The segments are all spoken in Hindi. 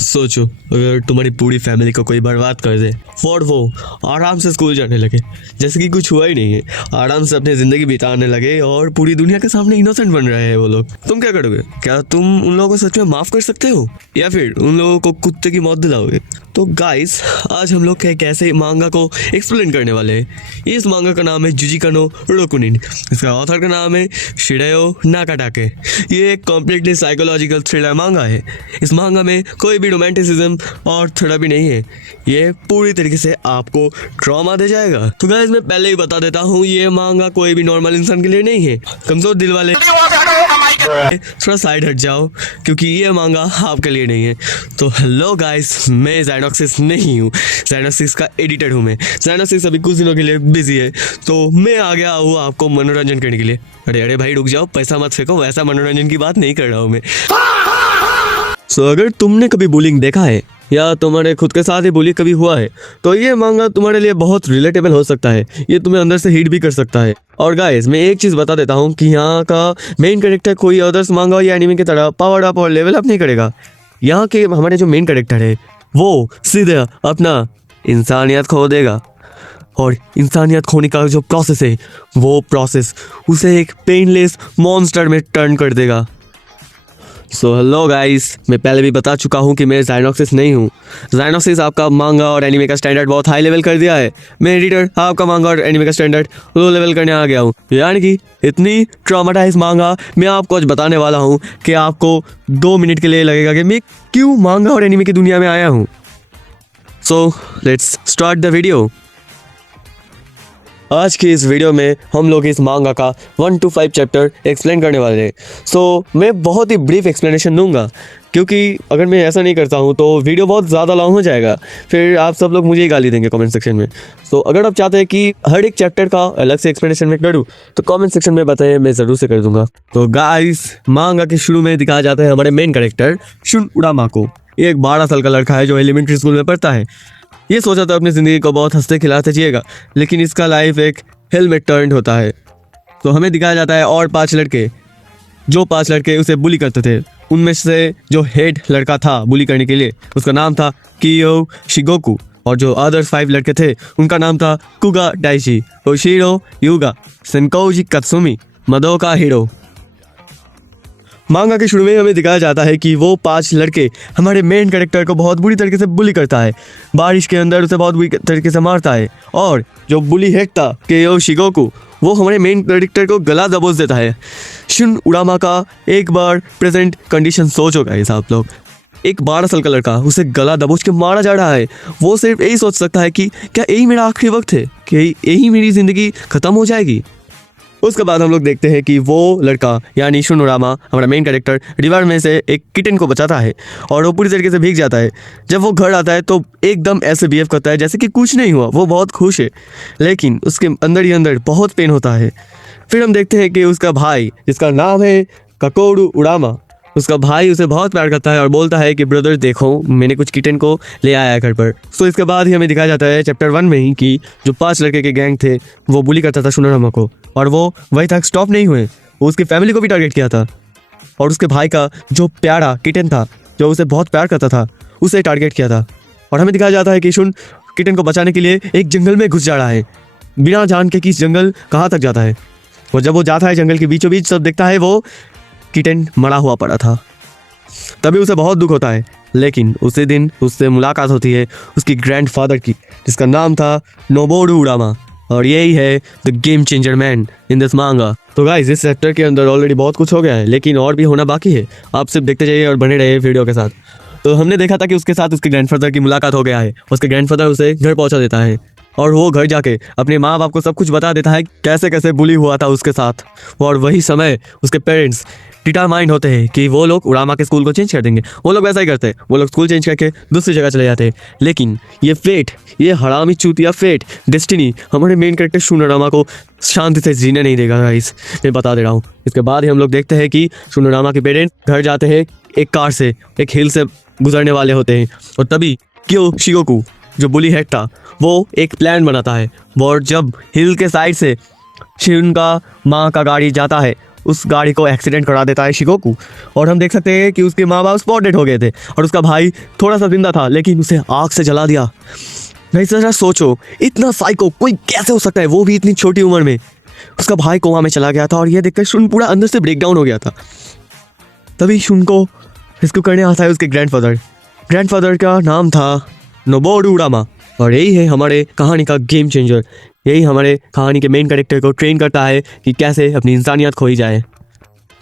सोचो अगर तुम्हारी पूरी फैमिली को कोई बर्बाद कर दे और वो आराम से स्कूल जाने लगे जैसे कि कुछ हुआ ही नहीं है, आराम से अपनी ज़िंदगी बिताने लगे और पूरी दुनिया के सामने इनोसेंट बन रहे हैं वो लोग। तुम क्या करोगे? क्या तुम उन लोगों को सच में माफ़ कर सकते हो या फिर उन लोगों को कुत्ते की मौत दिलाओगे? तो गाइस, आज हम लोग एक ऐसे मांगा को एक्सप्लेन करने वाले हैं। इस मांगा का नाम है जुजिका नो रोकुनिन। इसका ऑथर का नाम है शिडेयो नाकाटाके। ये एक कम्प्लीटली साइकोलॉजिकल थ्रिलर मांगा है। इस मांगा में कोई भी रोमांटिसिज्म और थेरेपी नहीं है। ये पूरी तरीके से आपको ट्रॉमा दे जाएगा। तो गाइस, मैं पहले ही बता देता हूँ, ये मांगा कोई भी नॉर्मल इंसान के लिए नहीं है। कमजोर दिल वाले थोड़ा साइड हट जाओ क्योंकि ये मांगा आपके लिए नहीं है। तो हेलो गाइस, मैं ज़ाइनोक्सिस नहीं हूँ, ज़ाइनोक्सिस का एडिटर हूँ मैं। ज़ाइनोक्सिस अभी कुछ दिनों के लिए बिजी है, तो मैं आ गया हूँ आपको मनोरंजन करने के लिए। अरे भाई रुक जाओ, पैसा मत फेंको, वैसा मनोरंजन की बात नहीं कर रहा हूँ मैं। अगर तुमने कभी बुलिंग देखा है या तुम्हारे खुद के साथ ही बुली कभी हुआ है तो ये मांगा तुम्हारे लिए बहुत रिलेटेबल हो सकता है। ये तुम्हें अंदर से हिट भी कर सकता है। और गाइस, मैं एक चीज़ बता देता हूँ कि यहाँ का मेन कैरेक्टर कोई अदर्स मांगा या एनिमे की तरह पावर अप और लेवल अप नहीं करेगा। यहाँ के हमारे जो मेन कैरेक्टर है वो सीधे अपना इंसानियत खो देगा, और इंसानियत खोने का जो प्रोसेस है वो प्रोसेस उसे एक पेनलेस मॉन्स्टर में टर्न कर देगा। सो हेलो गाइस, मैं पहले भी बता चुका हूँ कि मैं ज़ाइनोक्सिस नहीं हूँ। ज़ाइनोक्सिस आपका मांगा और एनिमे का स्टैंडर्ड बहुत हाई लेवल कर दिया है। मैं एडिटर आपका मांगा और एनिमे का स्टैंडर्ड लो लेवल करने आ गया हूँ। यानी कि इतनी ट्रॉमेटाइज मांगा मैं आपको आज बताने वाला हूँ कि आपको 2 मिनट के लिए लगेगा कि मैं क्यों मांगा और एनिमे की दुनिया में आया हूँ। So let's start the video. आज की इस वीडियो में हम लोग इस मांगा का 1 to 5 चैप्टर एक्सप्लेन करने वाले हैं। सो मैं बहुत ही ब्रीफ एक्सप्लेनेशन दूंगा क्योंकि अगर मैं ऐसा नहीं करता हूं तो वीडियो बहुत ज़्यादा लॉन्ग हो जाएगा, फिर आप सब लोग मुझे ही गाली देंगे कमेंट सेक्शन में। सो अगर आप चाहते हैं कि हर एक चैप्टर का अलग से एक्सप्लेनेशन मैं करूँ तो कमेंट सेक्शन में बताइए, मैं ज़रूर से कर दूंगा। तो गाइस, मांगा के शुरू में दिखाया जाता है हमारे मेन कैरेक्टर शुन उडामा को। ये एक 12 साल का लड़का है जो एलिमेंट्री स्कूल में पढ़ता है। ये सोचा था अपनी ज़िंदगी को बहुत हंसते खिलाते जिएगा, लेकिन इसका लाइफ एक हिल में टर्न होता है। तो हमें दिखाया जाता है और 5 लड़के, जो 5 लड़के उसे बुली करते थे। उनमें से जो हेड लड़का था बुली करने के लिए उसका नाम था कियो शिगोकू, और जो अदर्स 5 लड़के थे उनका नाम था कुगा डाइशी, ओशिरो युगा, सेनकोजी कत्सुमी, मदोका हिरो। मांगा के शुरू में हमें दिखाया जाता है कि वो 5 लड़के हमारे मेन कैरेक्टर को बहुत बुरी तरीके से बुली करता है। बारिश के अंदर उसे बहुत बुरी तरीके से मारता है, और जो बुली हेड था केयो शिगोकू वो हमारे मेन कैरेक्टर को गला दबोच देता है। शुन उडामा का एक बार प्रेजेंट कंडीशन सोचो गाइस आप लोग। एक 12 साल का लड़का उसे गला दबोच के मारा जा रहा है। वो सिर्फ यही सोच सकता है कि क्या यही मेरा आखिरी वक्त है, कि यही मेरी ज़िंदगी ख़त्म हो जाएगी। उसके बाद हम लोग देखते हैं कि वो लड़का यानी शुन उडामा हमारा मेन कैरेक्टर रिवर में से एक किटन को बचाता है और वो पूरी तरीके से भीग जाता है। जब वो घर आता है तो एकदम ऐसे बिहेव करता है जैसे कि कुछ नहीं हुआ, वो बहुत खुश है, लेकिन उसके अंदर ही अंदर बहुत पेन होता है। फिर हम देखते हैं कि उसका भाई जिसका नाम है ककोरू उडामा, उसका भाई उसे बहुत प्यार करता है और बोलता है कि ब्रदर देखो मैंने कुछ किटन को ले आया है घर पर। सो इसके बाद ही हमें दिखाया जाता है चैप्टर 1 में ही कि जो 5 लड़के के गैंग थे वो बुली करता था शुन उडामा को, और वो वही तक स्टॉप नहीं हुए, वो उसकी फैमिली को भी टारगेट किया था, और उसके भाई का जो प्यारा किटन था जो उसे बहुत प्यार करता था उसे टारगेट किया था। और हमें दिखाया जाता है कि शुन किटन को बचाने के लिए एक जंगल में घुस जा रहा है बिना जान के कि इस जंगल कहाँ तक जाता है। और जब वो जाता है जंगल के बीचों बीच सब देखता है वो किटन मरा हुआ पड़ा था। तभी उसे बहुत दुख होता है, लेकिन उसी दिन उससे मुलाकात होती है उसकी ग्रैंडफादर की जिसका नाम था नोबोरू उडामा, और यही है the game changer man in this मांगा। तो गाइस, इस चैप्टर के अंदर ऑलरेडी बहुत कुछ हो गया है, लेकिन और भी होना बाकी है। आप सिर्फ देखते जाइए और बने रहिए वीडियो के साथ। तो हमने देखा था कि उसके साथ उसके ग्रैंडफादर की मुलाकात हो गया है। उसके ग्रैंडफादर उसे घर पहुंचा देता है और वो घर जाके अपने माँ बाप को सब कुछ बता देता है कैसे कैसे बुली हुआ था उसके साथ। और वही समय उसके पेरेंट्स डिटरमाइंड होते हैं कि वो लोग उडामा के स्कूल को चेंज कर देंगे। वो लोग वैसा ही करते हैं, वो लोग स्कूल चेंज करके दूसरी जगह चले जाते हैं। लेकिन ये फेट, ये हरामी चूतिया फेट, डेस्टिनी हमारे मेन कैरेक्टर शुन उडामा को शांति से जीने नहीं देगा गाइस, मैं बता दे रहा हूँ। इसके बाद ही हम लोग देखते हैं कि शुन उडामा के पेरेंट्स घर जाते हैं एक कार से, एक हिल से गुजरने वाले होते हैं, और तभी क्यों शिगोकू जो बुली हेड था वो एक प्लान बनाता है। और जब हिल के साइड से शिन का माँ का गाड़ी जाता है उस गाड़ी को एक्सीडेंट करा देता है शिगोकू। और हम देख सकते हैं कि उसके माँ बाप स्पॉट डेड हो गए थे और उसका भाई थोड़ा सा जिंदा था, लेकिन उसे आग से जला दिया। नहीं जरा सोचो, इतना साइको कोई कैसे हो सकता है, वो भी इतनी छोटी उम्र में। उसका भाई कोमा में चला गया था और यह देखकर शुन पूरा अंदर से ब्रेक डाउन हो गया था। तभी शुन को रेस्क्यू करने आता है उसके ग्रैंडफादर का नाम था नोबोरू उरामा। और यही है हमारे कहानी का गेम चेंजर। यही हमारे कहानी के मेन कैरेक्टर को ट्रेन करता है कि कैसे अपनी इंसानियत खोई जाए।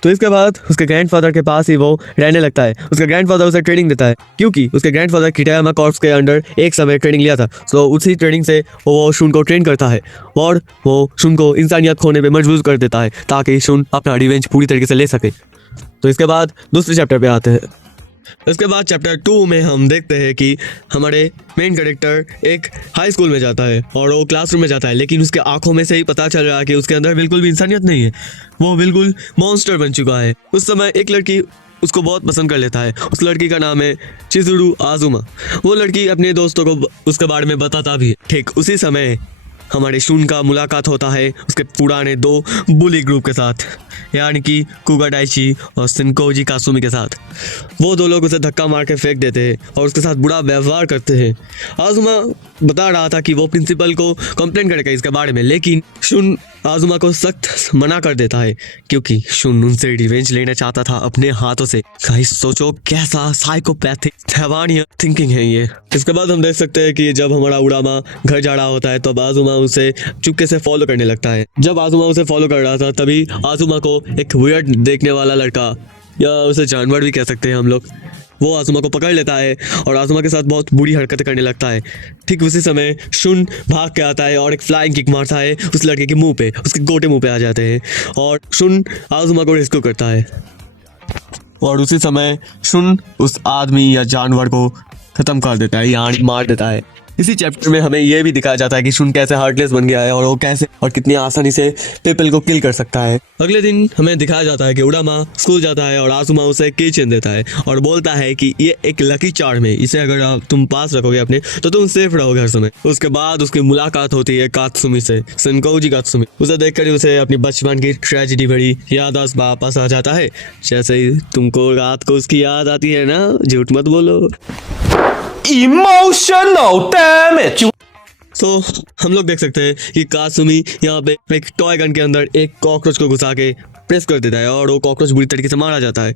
तो इसके बाद उसके ग्रैंडफादर के पास ही वो रहने लगता है। उसका ग्रैंडफादर उसे ट्रेनिंग देता है, क्योंकि उसके ग्रैंडफादर किटायामा कॉर्प्स के अंडर एक समय ट्रेनिंग लिया था। तो उसी ट्रेनिंग से वो शुन को ट्रेन करता है और वो शुन को इंसानियत खोने पे मजबूर कर देता है ताकि शुन अपना रिवेंज पूरी तरीके से ले सके। तो इसके बाद दूसरे चैप्टर पे आते हैं। इसके बाद चैप्टर 2 में हम देखते हैं कि हमारे मेन कैरेक्टर एक हाई स्कूल में जाता है और वो क्लासरूम में जाता है, लेकिन उसके आंखों में से ही पता चल रहा है कि उसके अंदर बिल्कुल भी इंसानियत नहीं है। वो बिल्कुल मॉन्स्टर बन चुका है। उस समय एक लड़की उसको बहुत पसंद कर लेता है। उस लड़की का नाम है चिजुरू आजुमा। वो लड़की अपने दोस्तों को उसके बारे में बताता भी है। ठीक उसी समय हमारे शुन का मुलाकात होता है उसके पुराने 2 बुली ग्रुप के साथ, यानी कि कुगाडाइची और सिनकोजी कासुमी के साथ। वो 2 लोग उसे धक्का मार के फेंक देते हैं और उसके साथ बुरा व्यवहार करते हैं। आजुमा बता रहा था कि वो प्रिंसिपल को कंप्लेंट करेगा इसके बारे में, लेकिन शुन आजुमा को सख्त मना कर देता है क्योंकि शुन उनसे रिवेंज लेना चाहता था अपने हाथों से। गाइस सोचो कैसा साइकोपैथिक हैवानियत थिंकिंग है ये। इसके बाद हम देख सकते हैं कि जब हमारा उरामा घर जा रहा होता है तब आजुमा उसे चुपके से फॉलो करने लगता है। जब आजुमा उसे फॉलो कर रहा था तभी आजुमा को एक वियर्ड देखने वाला लड़का, या उसे जानवर भी कह सकते हैं हम लोग, वो आजुमा को पकड़ लेता है और आजुमा के साथ बहुत बुरी हरकतें करने लगता है। ठीक उसी समय शुन भाग के आता है और एक फ्लाइंग किक मारता है उस लड़के के मुंह पे। उसके गोटे मुंह पे आ जाते हैं और शुन आजुमा को रेस्क्यू करता है। और उसी समय शुन उस आदमी या जानवर को खत्म कर देता है, यानी मार देता है। इसी चैप्टर में हमें यह भी दिखाया जाता है कि शुन कैसे हार्टलेस बन गया है और वो कैसे और कितनी आसानी से पीपल को किल कर सकता है। अगले दिन हमें दिखाया जाता है कि उरामा स्कूल जाता है और आजुमा उसे की चेन देता है और बोलता है कि ये एक लकी चार्म है, इसे अगर तुम पास रखोगे अपने तो तुम सेफ रहोगे हर समय। उसके बाद उसकी मुलाकात होती है कात्सुमी से, सिनकोजी कात्सुमी। उसे देखकर उसे अपनी बचपन की ट्रेजेडी भरी याददाश्त वापस आ जाता है। जैसे ही तुमको रात को उसकी याद आती है ना, झूठ मत बोलो। Emotional damage. तो हम लोग देख सकते हैं कि कासुमी यहाँ पे एक टॉय गन के अंदर एक कॉकरोच को घुसा के प्रेस कर देता है और वो कॉकरोच बुरी तरीके से मारा जाता है।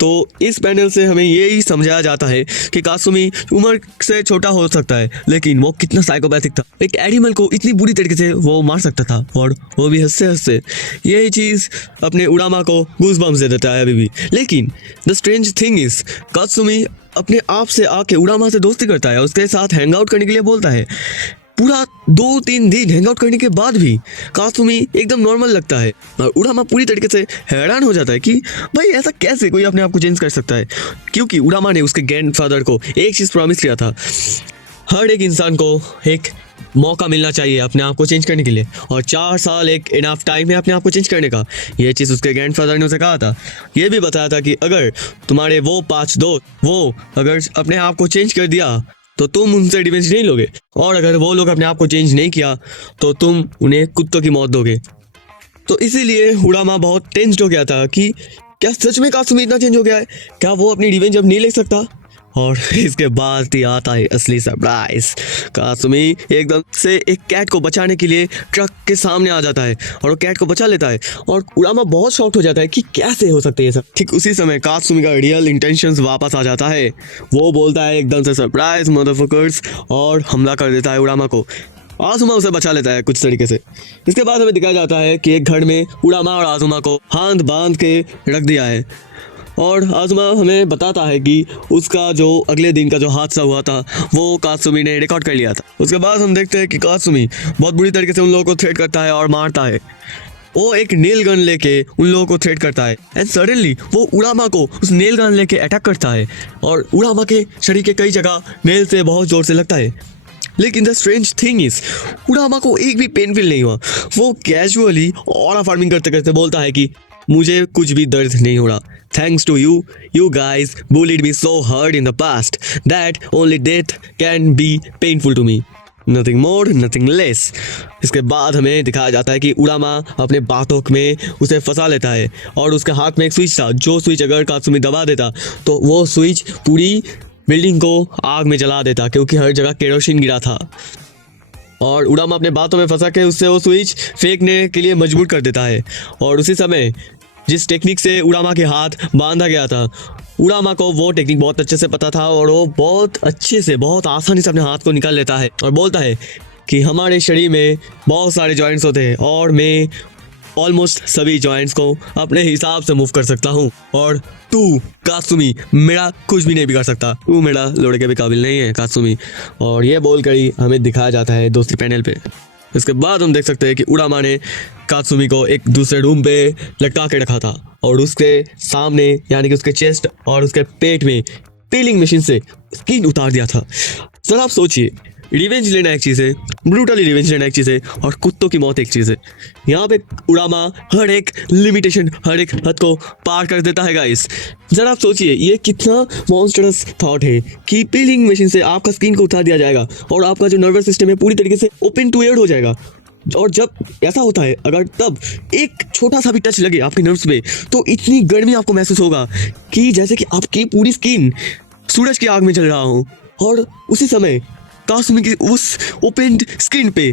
तो इस पैनल से हमें यही समझाया जाता है कि कासुमी उम्र से छोटा हो सकता है, लेकिन वो कितना साइकोपैथिक था। एक एनिमल को इतनी बुरी तरीके से वो मार सकता था और वो भी हंसते हंसते। यही चीज़ अपने उरामा को गूज़बम्स दे देता है अभी भी। लेकिन द स्ट्रेंज थिंग इज कासुमी अपने आप से आके उरामा से दोस्ती करता है, उसके साथ हैंग आउट करने के लिए बोलता है। पूरा 2-3 दिन हैंग आउट करने के बाद भी कासुमी एकदम नॉर्मल लगता है और उरामा पूरी तरीके से हैरान हो जाता है कि भाई ऐसा कैसे कोई अपने आप को चेंज कर सकता है, क्योंकि उरामा ने उसके ग्रैंडफादर को एक चीज़ प्रॉमिस किया था, हर एक इंसान को एक मौका मिलना चाहिए अपने आप को चेंज करने के लिए, और 4 साल एक इनफ टाइम है अपने आप को चेंज करने का। ये चीज़ उसके ग्रैंडफादर ने उसे कहा था। ये भी बताया था कि अगर तुम्हारे वो 5 दोस्त वो अगर अपने आप को चेंज कर दिया तो तुम उनसे रिवेंज नहीं लोगे, और अगर वो लोग अपने आप को चेंज नहीं किया तो तुम उन्हें कुत्तों की मौत दोगे। तो इसीलिए उरामा बहुत टेंस्ड हो गया था कि क्या सच में कासुमी इतना चेंज हो गया है, क्या वो अपनी रिवेंज अब नहीं ले सकता। और इसके बाद ही आता है असली सरप्राइज। कासुमी एकदम से एक कैट को बचाने के लिए ट्रक के सामने आ जाता है और वो कैट को बचा लेता है और उरामा बहुत शॉक्ड हो जाता है कि कैसे हो सकते हैं ये सब। ठीक उसी समय कासुमी का रियल इंटेंशंस वापस आ जाता है। वो बोलता है एकदम से सरप्राइज मदरफकर्स और हमला कर देता है उरामा को। आजुमा उसे बचा लेता है कुछ तरीके से। इसके बाद हमें दिखाया जाता है कि एक घर में उरामा और आजुमा को हाथ बांध के रख दिया है और आजुमा हमें बताता है कि उसका जो अगले दिन का जो हादसा हुआ था वो कासुमी ने रिकॉर्ड कर लिया था। उसके बाद हम देखते हैं कि कासुमी बहुत बुरी तरीके से उन लोगों को थ्रेट करता है और मारता है। वो एक नेल गन लेके उन लोगों को थ्रेट करता है एंड सडनली वो उरामा को उस नेल गन लेके अटैक करता है और उरामा के शरीर के कई जगह नेल से बहुत जोर से लगता है। लेकिन द स्ट्रेंज थिंग इज उरामा को एक भी पेन फील नहीं हुआ। वो कैजुअली ऑरा फार्मिंग करते करते बोलता है कि मुझे कुछ भी दर्द नहीं हो रहा। Thanks to you, you guys bullied me so hard in the past that only death can be painful to me. Nothing more nothing less. इसके बाद हमें दिखाया जाता है कि उड़ामा अपने बातों में उसे फंसा लेता है और उसके हाथ में एक स्विच था, जो स्विच अगर कात्सुमी दबा देता तो वो स्विच पूरी बिल्डिंग को आग में जला देता, क्योंकि हर जगह केरोसिन गिरा था। और उड़ामा अपने बातों में फंसा के उससे वो स्विच फेंकने के लिए मजबूर कर देता है। और उसी समय जिस टेक्निक से उड़ामा के हाथ बांधा गया था, उड़ामा को वो टेक्निक बहुत अच्छे से पता था और वो बहुत अच्छे से बहुत आसानी से अपने हाथ को निकाल लेता है और बोलता है कि हमारे शरीर में बहुत सारे जॉइंट्स होते हैं और मैं ऑलमोस्ट सभी जॉइंट्स को अपने हिसाब से मूव कर सकता हूँ, और तू कात्सुमी मेरा कुछ भी नहीं बिगाड़ सकता, तू मेरा लोड़े के भी काबिल नहीं है कात्सुमी। और ये बोलकर ही हमें दिखाया जाता है दूसरी पैनल पे। इसके बाद हम देख सकते हैं कि उड़ामा ने कात्सुमी को एक दूसरे रूम पे लटका के रखा था और उसके सामने यानी कि उसके चेस्ट और उसके पेट में पीलिंग मशीन से स्किन उतार दिया था। सर आप सोचिए, रिवेंज लेना एक चीज़ है, ब्रूटली रिवेंज लेना एक चीज़ है, और कुत्तों की मौत एक चीज़ है। यहाँ पे उड़ामा हर एक लिमिटेशन, हर एक हद को पार कर देता है गाइस। जरा आप सोचिए ये कितना मॉन्स्टरस थॉट है कि पीलिंग मशीन से आपका स्किन को उतार दिया जाएगा और आपका जो नर्वस सिस्टम है पूरी तरीके से ओपन टू एयर हो जाएगा। और जब ऐसा होता है, अगर तब एक छोटा सा भी टच लगे आपके नर्व्स पे तो इतनी गर्मी आपको महसूस होगा कि जैसे कि आपकी पूरी स्किन सूरज की आग में जल रहा हो। और उसी समय कात्सुमी की उस ओपन स्किन पे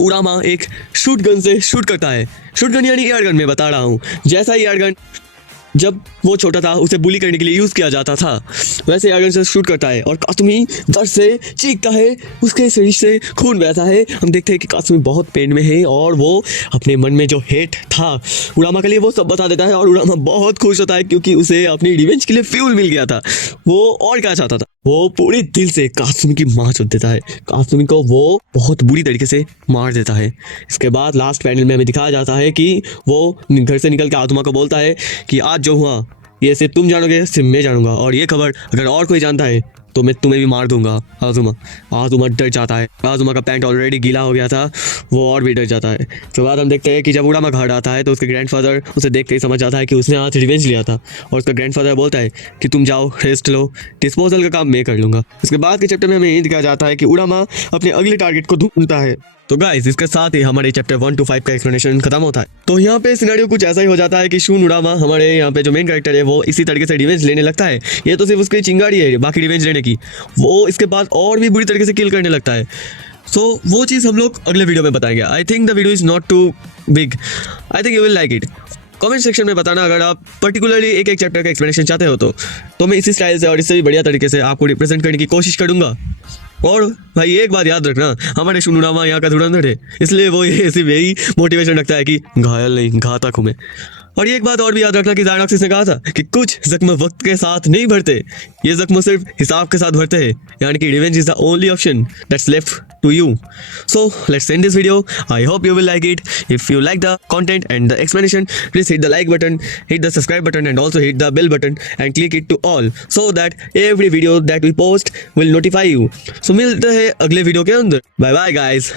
उड़ामा एक शूट गन से शूट करता है। शूट गन यानी एयर गन, मैं बता रहा हूँ। जैसा ही एयर गन जब वो छोटा था उसे बुली करने के लिए यूज़ किया जाता था, वैसे एयर गन से शूट करता है और कात्सुमी दर्द से चीखता है, उसके शरीर से खून बहता है। हम देखते हैं कि कात्सुमी बहुत पेन में है और वो अपने मन में जो हेट था उड़ामा के लिए वो सब बता देता है और उड़ामा बहुत खुश होता है क्योंकि उसे अपनी रिवेंज के लिए फ्यूल मिल गया था। वो और क्या चाहता था, वो पूरे दिल से कात्सुमी की मां चुन देता है। कात्सुमी को वो बहुत बुरी तरीके से मार देता है। इसके बाद लास्ट पैनल में हमें दिखाया जाता है कि वो घर से निकल के आजुमा को बोलता है कि आज जो हुआ ये सिर्फ तुम जानोगे, सिर्फ मैं जानूंगा, और ये खबर अगर और कोई जानता है तो मैं तुम्हें भी मार दूंगा। आजुमा डर जाता है। आजुमा का पैंट ऑलरेडी गीला हो गया था, वो और भी डर जाता है। उसके बाद हम देखते हैं कि जब उड़ामा घर आता है तो उसके ग्रैंडफादर उसे देखते ही समझ जाता है कि उसने आज रिवेंज लिया था, और उसका ग्रैंडफादर बोलता है कि तुम जाओ रेस्ट लो, डिस्पोजल का काम मैं कर लूंगा। इसके बाद के चैप्टर में हमें ये दिखाया जाता है कि उड़ामा अपने अगले टारगेट को ढूंढता है। तो गाइस इसके साथ ही हमारे चैप्टर 1 to 5 का एक्सप्लेनेशन खत्म होता है। तो यहाँ पे सिनेरियो कुछ ऐसा ही हो जाता है कि शून उड़ामा हमारे यहाँ पे जो मेन कैरेक्टर है वो इसी तरीके से रिवेंज लेने लगता है। ये तो सिर्फ उसकी चिंगारी है बाकी रिवेंज लेने की, वो इसके बाद और भी बुरी तरीके से किल करने लगता है। सो वो चीज़ हम लोग अगले वीडियो में बताएंगे। I think the video is not too big, I think you will like it. Comment section में बताना अगर आप पर्टिकुलरली एक एक चैप्टर का एक्सप्लेनेशन चाहते हो तो मैं इसी स्टाइल से और इससे भी बढ़िया तरीके से आपको रिप्रेजेंट करने की कोशिश करूँगा। और भाई एक बात याद रखना, हमारे शून उड़ामा यहाँ का धुरंधर है, इसलिए वो ये सिर्फ यही मोटिवेशन रखता है कि घायल नहीं घातक हूँ मैं। और ये एक बात और भी याद रखना कि ज़ायनॉक्सिस ने कहा था कि कुछ जख्म वक्त के साथ नहीं भरते, ये जख्म सिर्फ हिसाब के साथ भरते हैं, यानी कि revenge is the only option that's left to you. So let's end this video. I hope you will like it. If you like the content and the explanation, please hit the like button, hit the subscribe button and also hit the bell button and click it to all so that every video that we post will notify you. So मिलते हैं अगले वीडियो के अंदर। Bye bye guys.